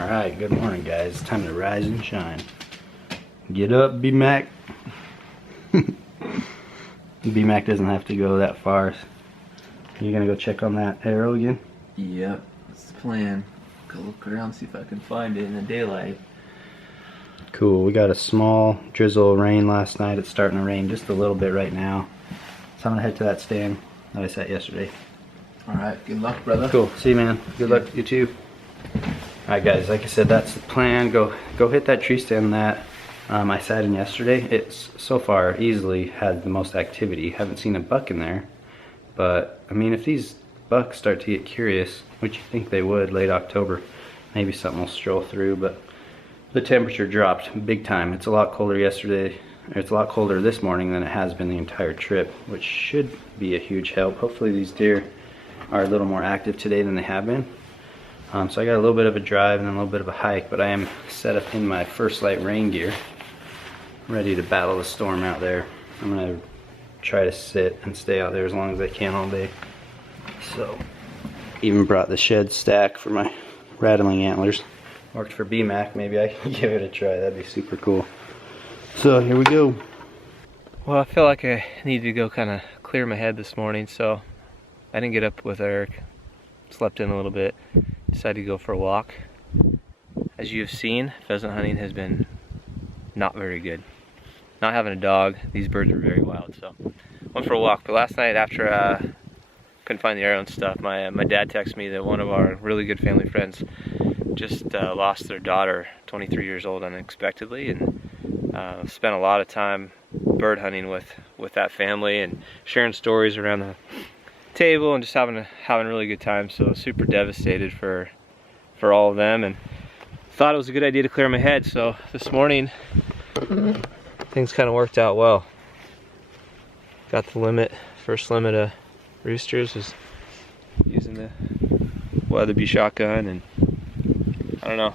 Alright, good morning guys. It's time to rise and shine. Get up, B-Mac. B-Mac doesn't have to go that far. You're gonna go check on that arrow again? Yep, that's the plan. Go look around, see if I can find it in the daylight. Cool, we got a small drizzle of rain last night. It's starting to rain just a little bit right now. So I'm gonna head to that stand that I set yesterday. Alright, good luck, brother. Cool, see you, man. Good luck, you too. Alright guys, like I said, that's the plan. Go hit that tree stand that I sat in yesterday. It's so far easily had the most activity. Haven't seen a buck in there, but I mean, if these bucks start to get curious, which you think they would late October, maybe something will stroll through. But the temperature dropped big time. It's a lot colder yesterday, or it's a lot colder this morning than it has been the entire trip, which should be a huge help. Hopefully these deer are a little more active today than they have been. So I got a little bit of a drive and a little bit of a hike, but I am set up in my First Light rain gear, ready to battle the storm out there. I'm gonna try to sit and stay out there as long as I can all day. So, even brought the shed stack for my rattling antlers. Worked for B-Mac, maybe I can give it a try, that'd be super cool. So here we go. Well, I feel like I needed to go kind of clear my head this morning, so I didn't get up with Eric. Slept in a little bit, decided to go for a walk. As you've seen, pheasant hunting has been not very good. Not having a dog, these birds are very wild, so went for a walk. But last night after couldn't find the arrow and stuff, my dad texted me that one of our really good family friends just lost their daughter, 23 years old, unexpectedly, and spent a lot of time bird hunting with that family and sharing stories around the table and just having a really good time. So super devastated for all of them, and thought it was a good idea to clear my head. So this morning things kind of worked out well. Got the first limit of roosters, was using the Weatherby shotgun, and I don't know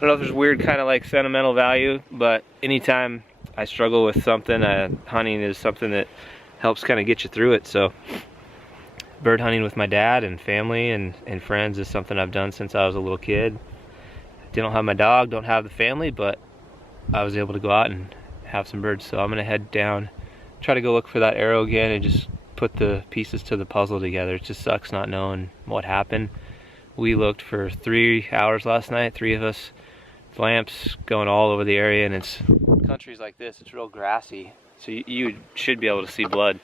if there's weird kind of like sentimental value, but anytime I struggle with something, hunting is something that helps kind of get you through it. So bird hunting with my dad and family and friends is something I've done since I was a little kid. Didn't have my dog, don't have the family, but I was able to go out and have some birds. So I'm gonna head down, try to go look for that arrow again and just put the pieces to the puzzle together. It just sucks not knowing what happened. We looked for 3 hours last night, 3 of us, lamps going all over the area, and it's countries like this, it's real grassy, so you should be able to see blood.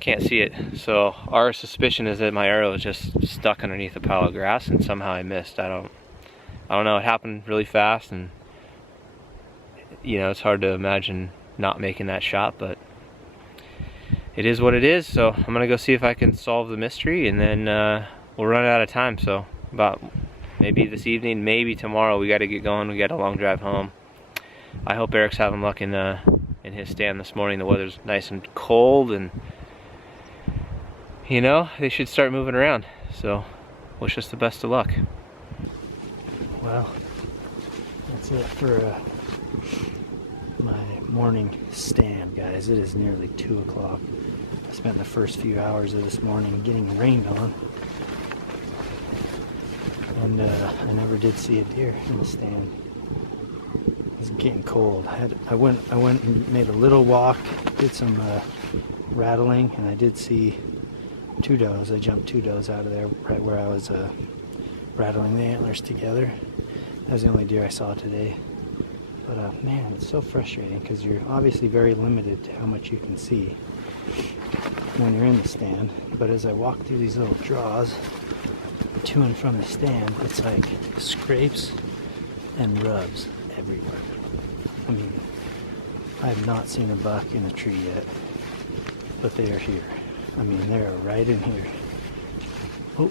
Can't see it. So our suspicion is that my arrow is just stuck underneath a pile of grass and somehow I missed. I don't know, it happened really fast, and you know, it's hard to imagine not making that shot, but it is what it is. So I'm gonna go see if I can solve the mystery, and then we'll run out of time. So about maybe this evening, maybe tomorrow, we got to get going. We got a long drive home. I hope Eric's having luck in his stand this morning. The weather's nice and cold, and you know, they should start moving around. So wish us the best of luck. Well, that's it for my morning stand, guys. It is nearly 2 o'clock. I spent the first few hours of this morning getting rained on, and I never did see a deer in the stand. It's getting cold. I went and made a little walk, did some rattling, and I did see 2 does. I jumped 2 does out of there right where I was rattling the antlers together. That was the only deer I saw today. But man, it's so frustrating because you're obviously very limited to how much you can see when you're in the stand. But as I walk through these little draws to and from the stand, it's like scrapes and rubs everywhere. I mean, I have not seen a buck in a tree yet, but they are here. I mean, they are right in here. Oh,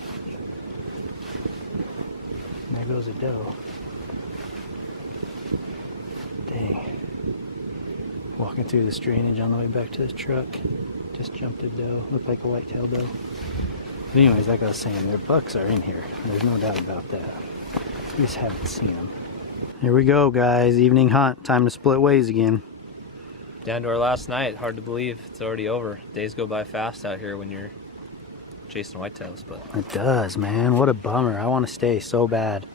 there goes a doe. Dang. Walking through this drainage on the way back to the truck. Just jumped a doe. Looked like a whitetail doe. But anyways, like I was saying, their bucks are in here. There's no doubt about that. We just haven't seen them. Here we go, guys. Evening hunt. Time to split ways again. Down to our last night. Hard to believe it's already over. Days go by fast out here when you're chasing whitetails, but it does, man. What a bummer. I want to stay so bad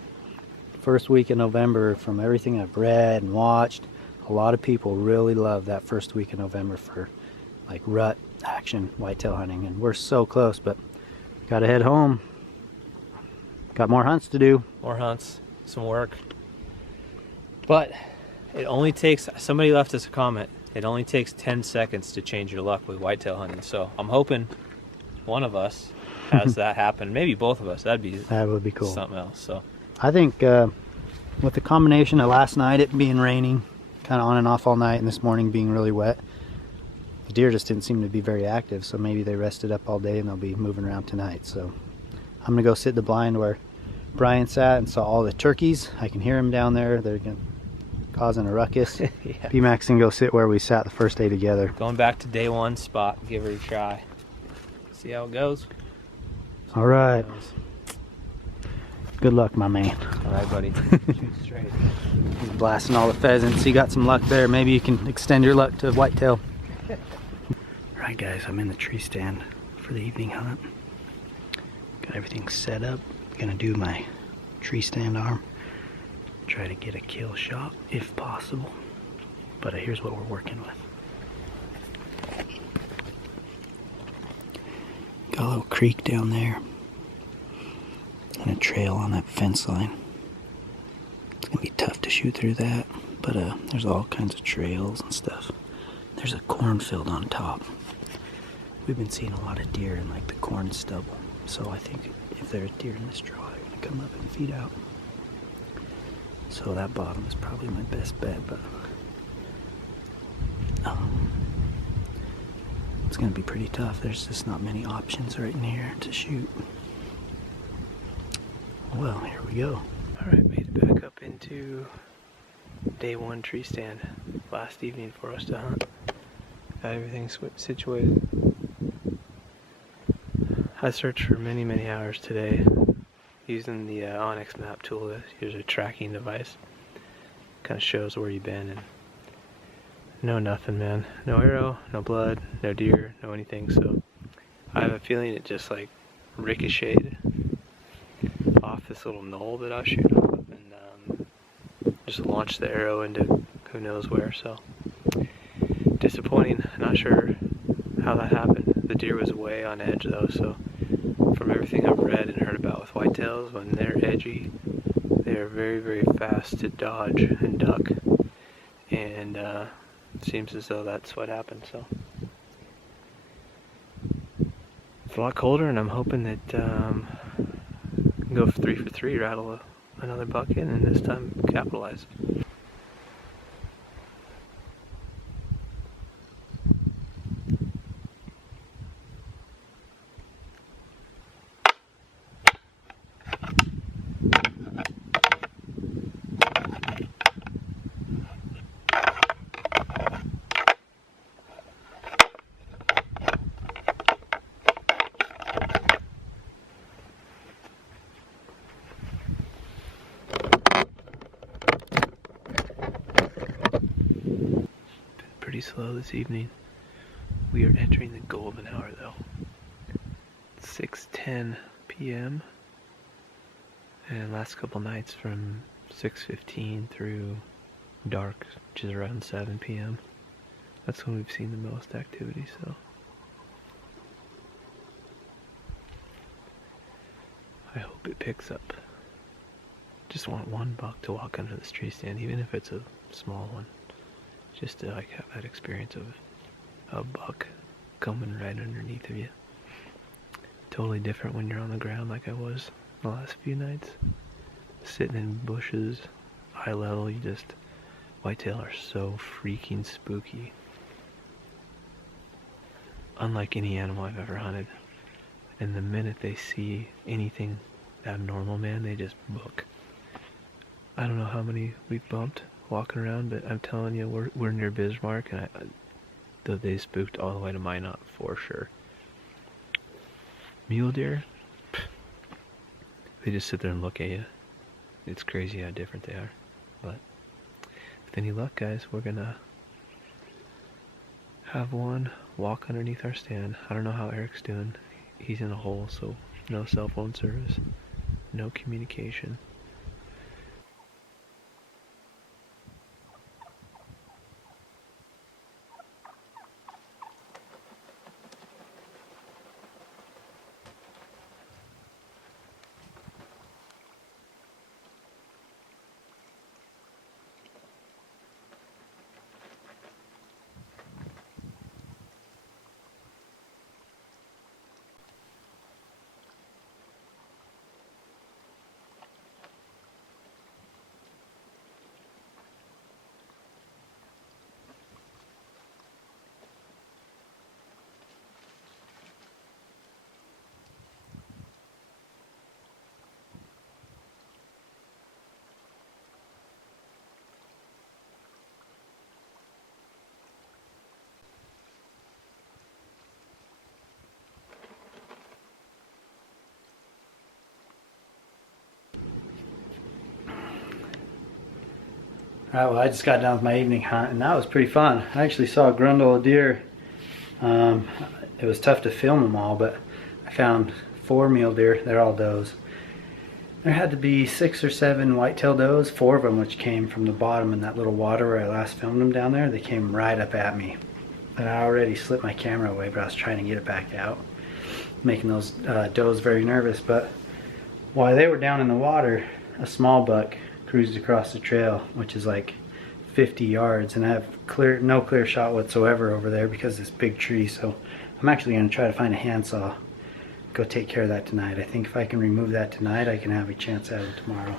first week in November, from everything I've read and watched, a lot of people really love that first week in November for like rut action whitetail hunting, and we're so close, but gotta head home. Got more hunts to do. More hunts, some work. But it only takes, somebody left us a comment, it only takes 10 seconds to change your luck with whitetail hunting. So I'm hoping one of us has that happen. Maybe both of us. That would be cool. Something else. So I think with the combination of last night it being raining, kind of on and off all night, and this morning being really wet, the deer just didn't seem to be very active. So maybe they rested up all day and they'll be moving around tonight. So I'm gonna go sit in the blind where Brian sat and saw all the turkeys. I can hear them down there. They're causing a ruckus. Yeah. B-Max can go sit where we sat the first day together. Going back to day one spot, give it a try. See how it goes. All right. Good luck, my man. All right, buddy. Shoot straight. He's blasting all the pheasants. You got some luck there. Maybe you can extend your luck to whitetail. All right, guys, I'm in the tree stand for the evening hunt. Got everything set up. Gonna do my tree stand arm. Try to get a kill shot if possible. But here's what we're working with. Got a little creek down there and a trail on that fence line. It's gonna be tough to shoot through that, but there's all kinds of trails and stuff. There's a cornfield on top. We've been seeing a lot of deer in like the corn stubble, so I think if there's deer in this draw, they're gonna come up and feed out. So that bottom is probably my best bet, but it's gonna be pretty tough. There's just not many options right in here to shoot. Well, here we go. All right, made it back up into day one tree stand. Last evening for us to hunt. Got everything situated. I searched for many, many hours today using the Onyx map tool. Here's a tracking device. Kind of shows where you've been, and no nothing, man. No arrow, no blood, no deer, no anything. So I have a feeling it just like ricocheted off this little knoll that I was shooting off, and just launched the arrow into who knows where. So disappointing. Not sure how that happened. The deer was way on edge though, so from everything I've read and heard about with whitetails, when they're edgy, they're very, very fast to dodge and duck, and it seems as though that's what happened. So it's a lot colder, and I'm hoping that I can go for 3 for 3, rattle another buck in, and this time capitalize. Pretty slow this evening. We are entering the golden hour though. 6:10 p.m. and last couple nights from 6:15 through dark, which is around 7 p.m. That's when we've seen the most activity. So I hope it picks up. Just want one buck to walk under this tree stand, even if it's a small one. Just to like have that experience of a buck coming right underneath of you. Totally different when you're on the ground like I was the last few nights. Sitting in bushes, eye level, whitetail are so freaking spooky. Unlike any animal I've ever hunted. And the minute they see anything abnormal, man, they just book. I don't know how many we've bumped walking around, but I'm telling you, we're near Bismarck, and they spooked all the way to Minot for sure. Mule deer, they just sit there and look at you. It's crazy how different they are. But with any luck, guys, we're gonna have one walk underneath our stand. I don't know how Eric's doing. He's in a hole, so no cell phone service, no communication. Alright, well I just got done with my evening hunt and that was pretty fun. I actually saw a grundle of deer. It was tough to film them all, but I found 4 mule deer. They're all does. There had to be 6 or 7 whitetail does, 4 of them which came from the bottom in that little water where I last filmed them down there. They came right up at me. And I already slipped my camera away, but I was trying to get it back out, making those does very nervous. But while they were down in the water, a small buck cruised across the trail, which is like 50 yards, and I have no clear shot whatsoever over there because of this big tree. So I'm actually going to try to find a handsaw, go take care of that tonight. I think if I can remove that tonight, I can have a chance at it tomorrow.